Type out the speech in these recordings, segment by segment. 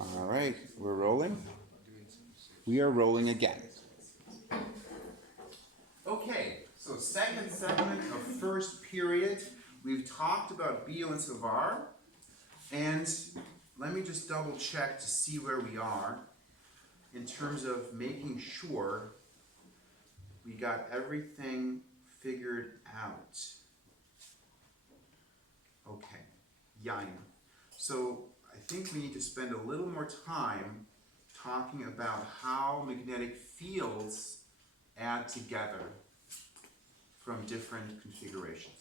All right, we're rolling. We are rolling again. Okay, so second segment of first period. We've talked about Biot and Savart, and let me just double check to see where we are in terms of making sure we got everything figured out. Okay, yeah. So I think we need to spend a little more time talking about how magnetic fields add together from different configurations.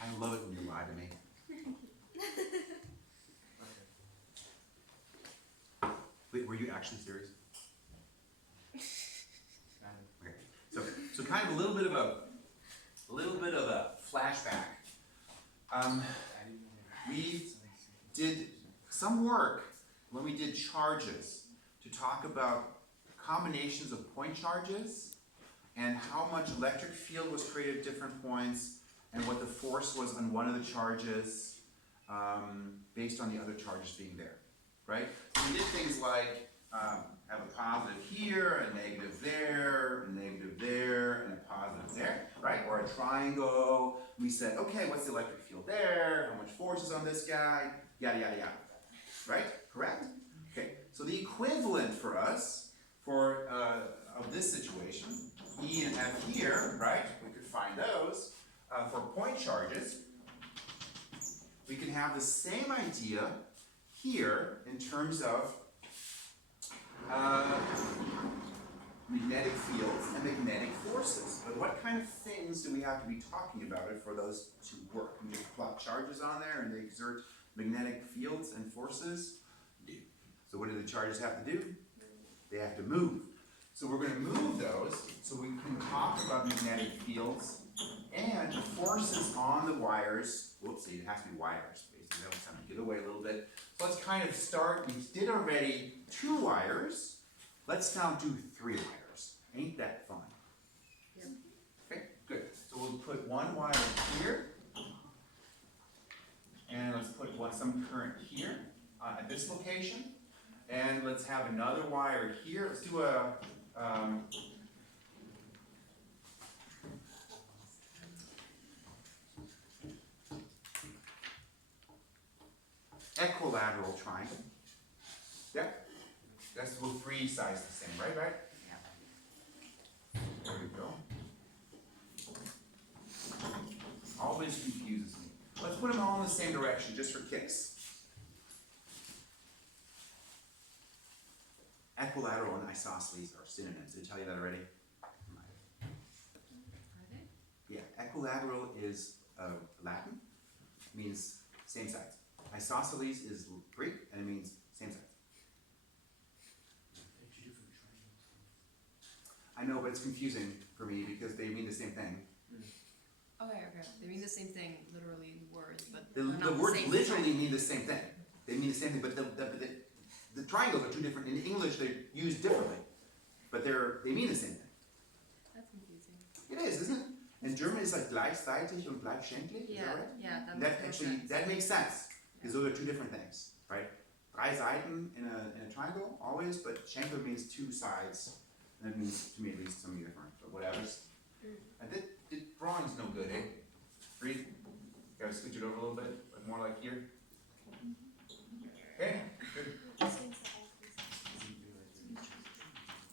I love it when you lie to me. Wait, were you actually serious? Okay. So kind of a little bit of a flashback. We did some work when we did charges to talk about combinations of point charges and how much electric field was created at different points and what the force was on one of the charges based on the other charges being there, right? So we did things like have a positive here, a negative there, a negative there, and a positive there, right? Or a triangle. We said, okay, what's the electric field there? How much force is on this guy? Yada, yada, yada. Right? Correct? Okay, so the equivalent for us of this situation, E and F here, right? We could find those for point charges. We can have the same idea here in terms of magnetic fields and magnetic forces. But what kind of things do we have to be talking about for those to work? We just plot charges on there and they exert magnetic fields and forces? So what do the charges have to do? They have to move. So we're going to move those so we can talk about magnetic fields and forces on the wires. Whoopsie, it has to be wires. Basically, that was kind of get away a little bit. So let's kind of start. We did already 2 wires. Let's now do 3 wires. Ain't that fun? Yep. Okay, good. So we'll put 1 wire here. And let's put some current here at this location. And let's have another wire here. Let's do a equilateral triangle. Yep. That's the 3 sides the same, right? Right? Yeah. There we go. Always confuses me. Let's put them all in the same direction just for kicks. Equilateral and isosceles are synonyms. Did I tell you that already? Are they? Yeah, equilateral is Latin, means same sides. Isosceles is Greek, and it means same sides. I know, but it's confusing for me because they mean the same thing. Okay. They mean the same thing literally in words, but The words literally mean the same thing. They mean the same thing, but the triangles are 2 different. In English, they're used differently, but they mean the same thing. That's confusing. It is, isn't it? In German, it's like gleichzeitig und gleichschenklich. Is that right? Yeah, That makes sense because those are 2 different things, right? 3 Seiten in a triangle always, but Schenkel means 2 sides. And that means to me at least something different, but whatever. The drawing's no good, eh? Breathe. Gotta switch it over a little bit, more like here. Okay, good.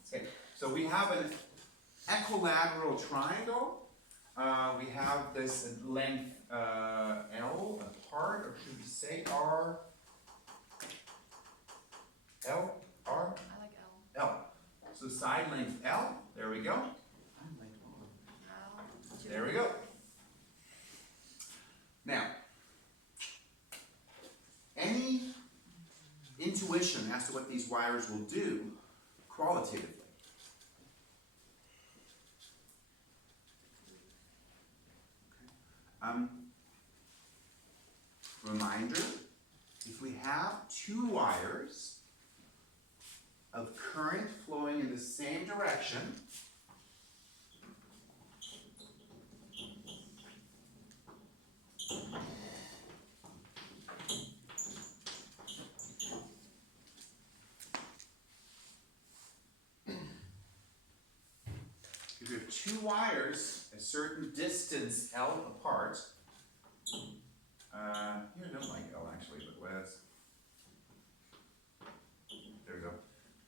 Okay, so we have an equilateral triangle. We have this length L apart, or should we say R? L? R? I like L. L. So side length L, there we go. L. There we go. Now, any intuition as to what these wires will do qualitatively? Reminder, if we have 2 wires of current flowing in the same direction, are two wires a certain distance L apart. Here, I don't like L actually, but let's. There we go.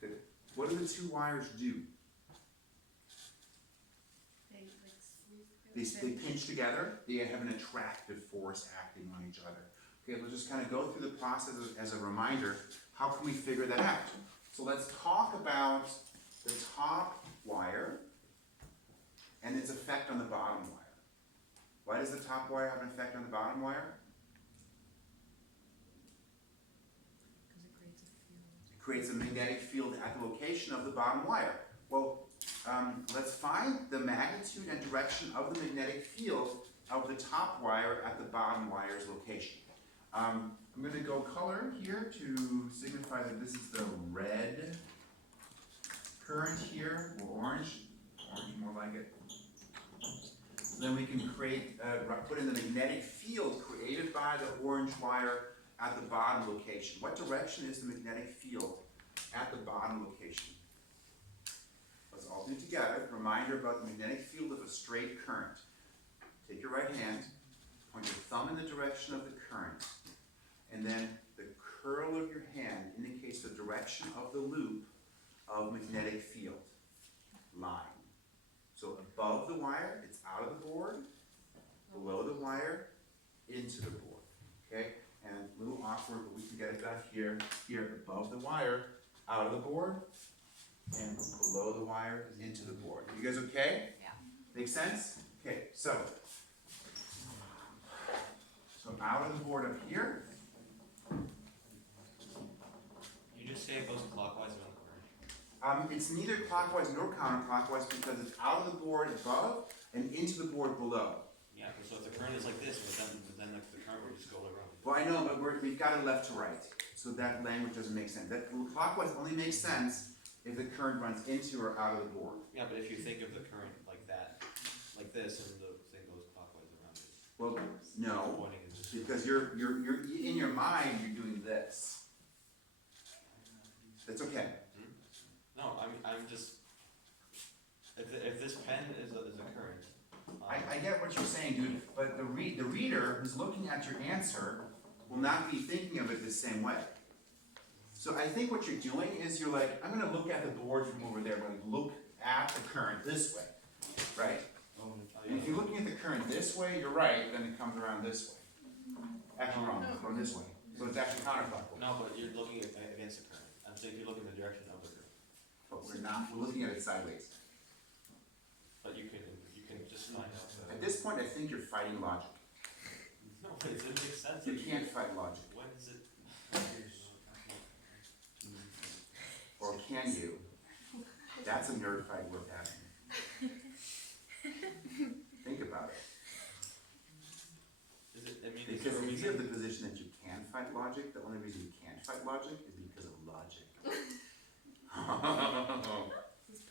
Good. What do the two wires do? They like squeeze They pinch together. They have an attractive force acting on each other. Okay, we'll just kind of go through the process as a reminder. How can we figure that out? So let's talk about the top wire and its effect on the bottom wire. Why does the top wire have an effect on the bottom wire? because It creates a magnetic field at the location of the bottom wire. Well, let's find the magnitude and direction of the magnetic field of the top wire at the bottom wire's location. I'm going to go color here to signify that this is the red current here, or orange more like it. So then we can create, put in the magnetic field created by the orange wire at the bottom location. What direction is the magnetic field at the bottom location? Let's all do it together. Reminder about the magnetic field of a straight current. Take your right hand, point your thumb in the direction of the current, and then the curl of your hand indicates the direction of the loop of magnetic field line. So above the wire, it's out of the board. Below the wire, into the board. Okay? And a little awkward, but we can get it back here. Here, above the wire, out of the board, and below the wire, into the board. You guys okay? Yeah. Make sense? Okay, so out of the board up here. You just say it goes clockwise or counterclockwise? It's neither clockwise nor counterclockwise because it's out of the board above and into the board below. Yeah, so if the current is like this, then the current would just go around. Well, I know, but we've got it left to right, so that language doesn't make sense. That clockwise only makes sense if the current runs into or out of the board. Yeah, but if you think of the current like that, like this, and the thing goes clockwise around it. Well, no, Pointing is just. because you're in your mind you're doing this. That's okay. No, I'm just. If this pen is a current. I get what you're saying, dude, but the reader who's looking at your answer will not be thinking of it the same way. So I think what you're doing is you're like, I'm going to look at the board from over there, but look at the current this way, right? And if you're looking at the current this way, you're right, then it comes around this way. Actually wrong, from this way. So it's actually counterclockwise. No, but you're looking against the current. I'm saying you're looking in the direction of the current. But we're not, we're looking at it sideways. But you can just find out. At this point, I think you're fighting logic. No, it doesn't make sense. You can't fight logic. When is it? Or can you? That's a nerd fight worth having. Think about it. Is it? I mean, Because if you have the position that you can fight logic, the only reason you can't fight logic is because of logic. This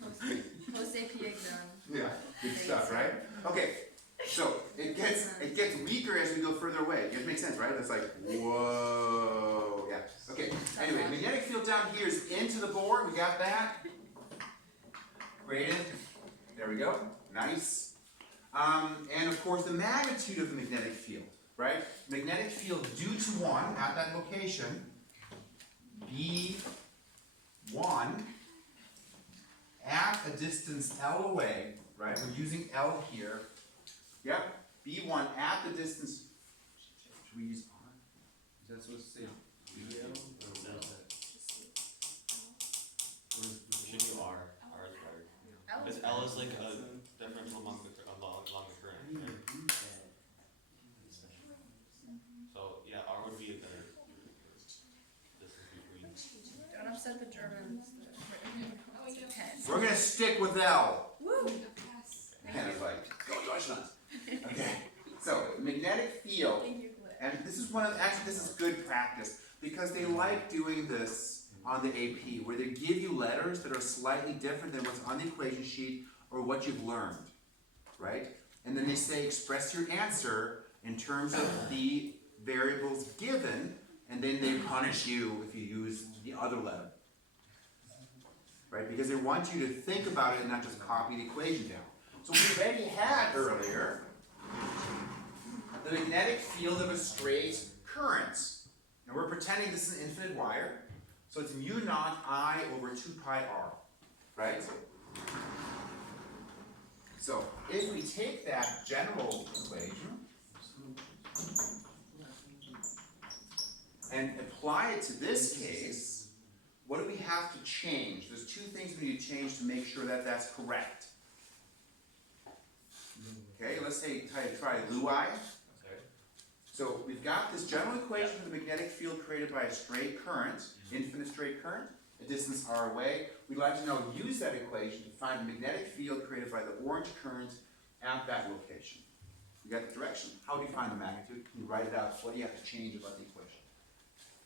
post AP exam. Yeah, good stuff, right? Okay, so it gets weaker as we go further away. It makes sense, right? It's like, whoa, yeah. Okay, anyway, magnetic field down here is into the board. We got that. Graded. There we go. Nice. And of course, the magnitude of the magnetic field, right? Magnetic field due to 1 at that location, B1 at a distance L away, right? We're using L here. Yep. B1 at the distance. Should we use R? Is that supposed to say BL? You should do R. R is better. Because L is like a differential along the current. Right? So yeah, R would be a better distance between. Don't upset the Germans. We're gonna stick with L. Woo! And it's like, go Deutschland. Okay. So magnetic field. Thank you, Cliff. And this is this is good practice because they like doing this on the AP where they give you letters that are slightly different than what's on the equation sheet or what you've learned, right? And then they say express your answer in terms of the variables given, and then they punish you if you use the other letter, right? Because they want you to think about it and not just copy the equation down. So we already had earlier the magnetic field of a straight current. And we're pretending this is an infinite wire. So it's mu naught I over 2 pi r, right? So if we take that general equation and apply it to this case, what do we have to change? There's two things we need to change to make sure that that's correct. Okay, let's say try Lui. Sorry? So we've got this general equation for the magnetic field created by a straight current, infinite straight current, a distance r away. We'd like to now use that equation to find the magnetic field created by the orange current at that location. We got the direction. How do you find the magnitude? Can you write it out? What do you have to change about the equation?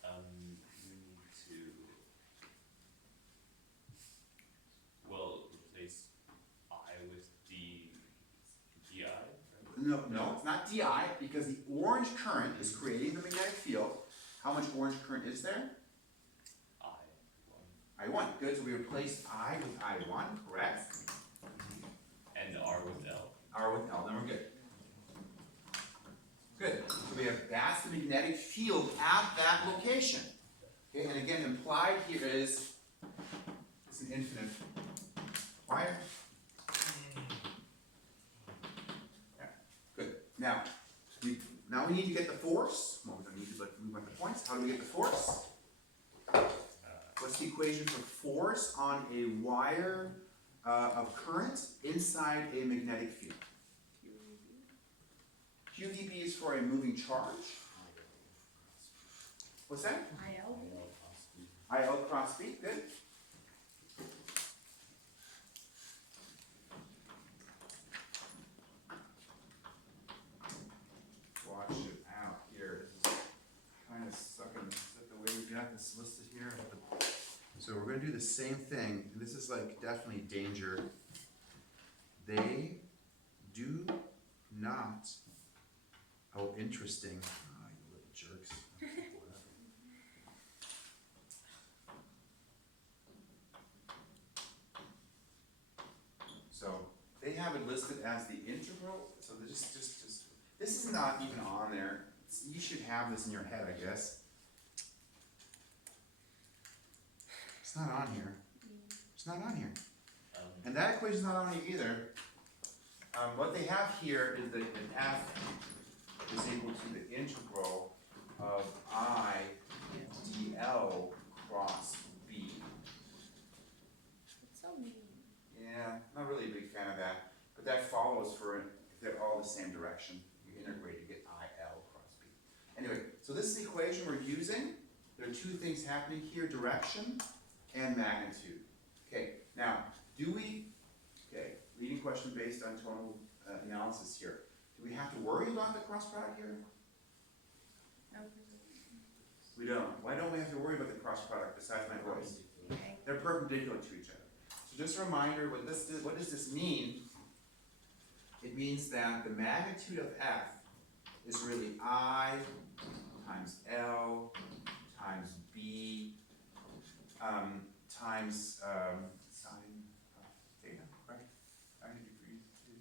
You need to, well, replace I with di, right? No, it's not di, because the orange current is creating the magnetic field. How much orange current is there? I1. Good, so we replace I with I1, correct? And R with L. R with L, then we're good. Good, so we have, that's the magnetic field at that location. Okay, and again, implied here is, it's an infinite wire. Yeah, good. Now we need to get the force. Well, we don't need to, but we want the points. How do we get the force? What's the equation for force on a wire of current inside a magnetic field? QVB is for a moving charge. What's that? IL cross B, good. Watch it out here. This is kind of sucking. Is that the way we got this listed here? So we're going to do the same thing. And this is like definitely danger. They do not. Oh, interesting. Oh, you little jerks. So they have it listed as the integral. So they're just this is not even on there. You should have this in your head, I guess. It's not on here. It's not on here. And that equation's not on here either. What they have here is that an f is equal to the integral of I dl cross b. It's so mean. Yeah, not really a big fan of that. But that follows for if they're all the same direction. You integrate to get IL cross b. Anyway, so this is the equation we're using. There are two things happening here, direction and magnitude. Okay, now, leading question based on tonal analysis here. Do we have to worry about the cross product here? No. We don't. Why don't we have to worry about the cross product besides my voice? Okay. They're perpendicular to each other. So just a reminder, what does this mean? It means that the magnitude of F is really I times L times B times sine theta, right? 90 degrees is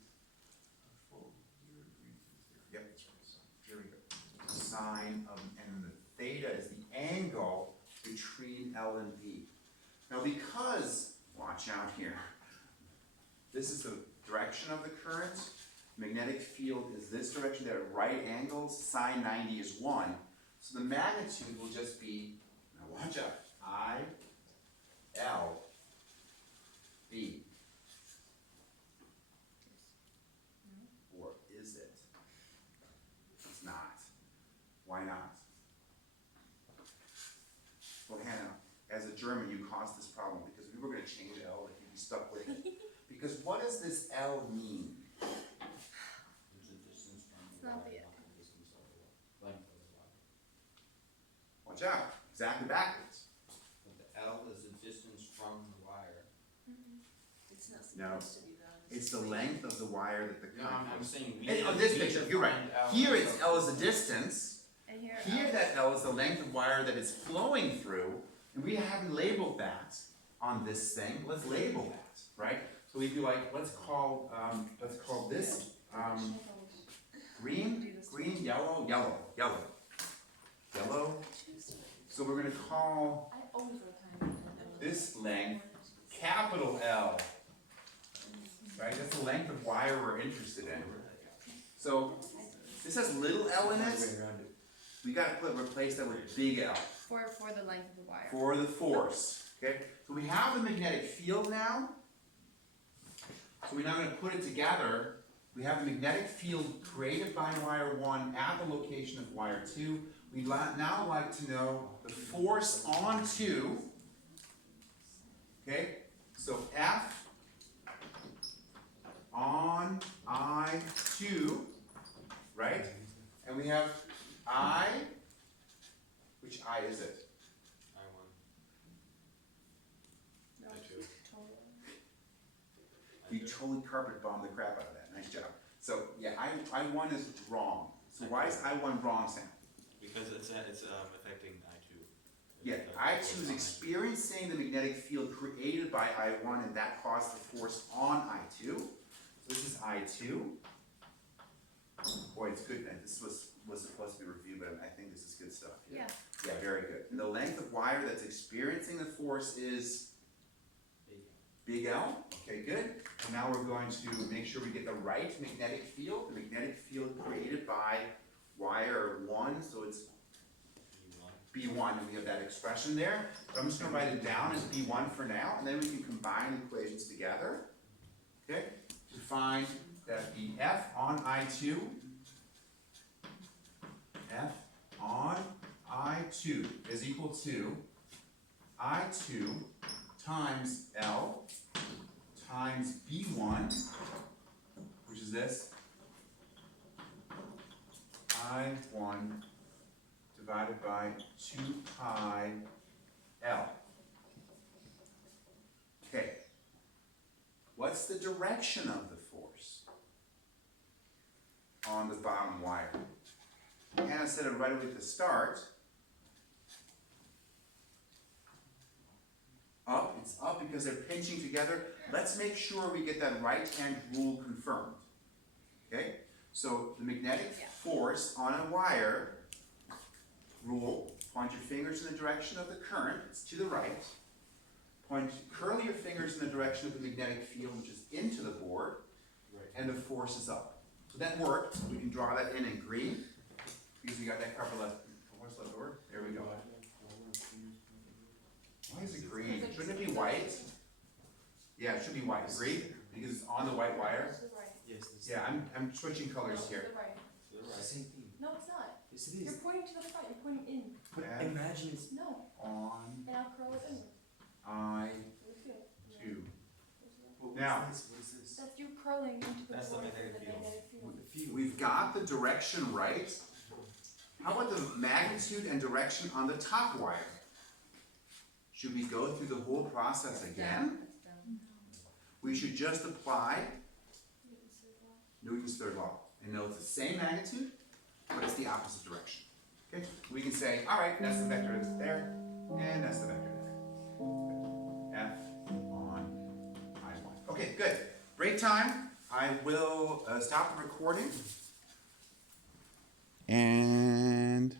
a full 0 degrees is 0. Yep, that's right. So here we go. Sine of, and the theta is the angle between L and B. Now because, watch out here, this is the direction of the current, magnetic field is this direction, they're at right angles, sine 90 is 1. So the magnitude will just be, now watch out, I, L, B. Or is it? It's not. Why not? Well, Hannah, as a German, you caused this problem because if we were going to change L, like you'd be stuck with it. Because what does this L mean? It's not the Watch out, exactly backwards. But the L is the distance from the wire. It's not No. supposed to be that. It's the length of the wire that the No, current I'm goes. saying we. And on this picture, you're right. Here it's L is the distance. And here. Here that L is the length of wire that it's flowing through. And we haven't labeled that on this thing. Let's label that, right? So we'd be like, let's call this, green, yellow, yellow, yellow. Yellow. So we're gonna call this length capital L. Right, that's the length of wire we're interested in. So this has little L in it. We gotta replace that with big L For the length of the wire. for the force. Okay, so we have the magnetic field now. So we're now gonna put it together. We have the magnetic field created by wire 1 at the location of wire 2. We'd now like to know the force on 2. Okay, so F on I2, right? And we have I, which I is it? No, I2. total. You totally carpet bombed the crap out of that, nice job. So, yeah, I1 is wrong. So why is I1 wrong, Sam? Because it's affecting I2. Yeah, I2 is experiencing the magnetic field created by I1 and that caused the force on I2. So this is I2. Boy, it's good, man. This was supposed to be reviewed, but I think this is good stuff. Yeah. Yeah, very good. And the length of wire that's experiencing the force is big L. Okay, good. And now we're going to make sure we get the right magnetic field. The magnetic field created by wire 1, so it's B1, and we have that expression there. So I'm just going to write it down as B1 for now, and then we can combine the equations together. Okay, to find that the F on I2, F on I2 is equal to I2 times L times B1, which is this, I1 divided by 2 pi L. Okay. What's the direction of the force on the bottom wire? Hannah said it right away at the start. Up, it's up because they're pinching together. Let's make sure we get that right-hand rule confirmed. Okay? So the magnetic force on a wire rule, point your fingers in the direction of the current, it's to the right. Curl your fingers in the direction of the magnetic field, which is into the board, and the force is up. So that worked. We can draw that in green, because we got that cover left. What's left over? There we go. Why is it green? Shouldn't it be white? Yeah, it should be white. Green, because it's on the white wire. Yes, Yeah, I'm switching colors here. it's the same thing. No, it's not. Yes, it You're is. pointing to the front. You're pointing in. But F imagine it's No. on And I'll curl it inward. I2. what Now- is this? What is this? That's you curling into the That's the board of magnetic field. magnetic field. What the field? We've got the direction right. How about the magnitude and direction on the top wire? Should we go through the whole process again? That's down. We should just apply Newton's third law and know it's the same magnitude, but it's the opposite direction. Okay? We can say, all right, that's the vector that's there, and that's the vector there. F on I1. Okay, good. Break time. I will stop the recording. And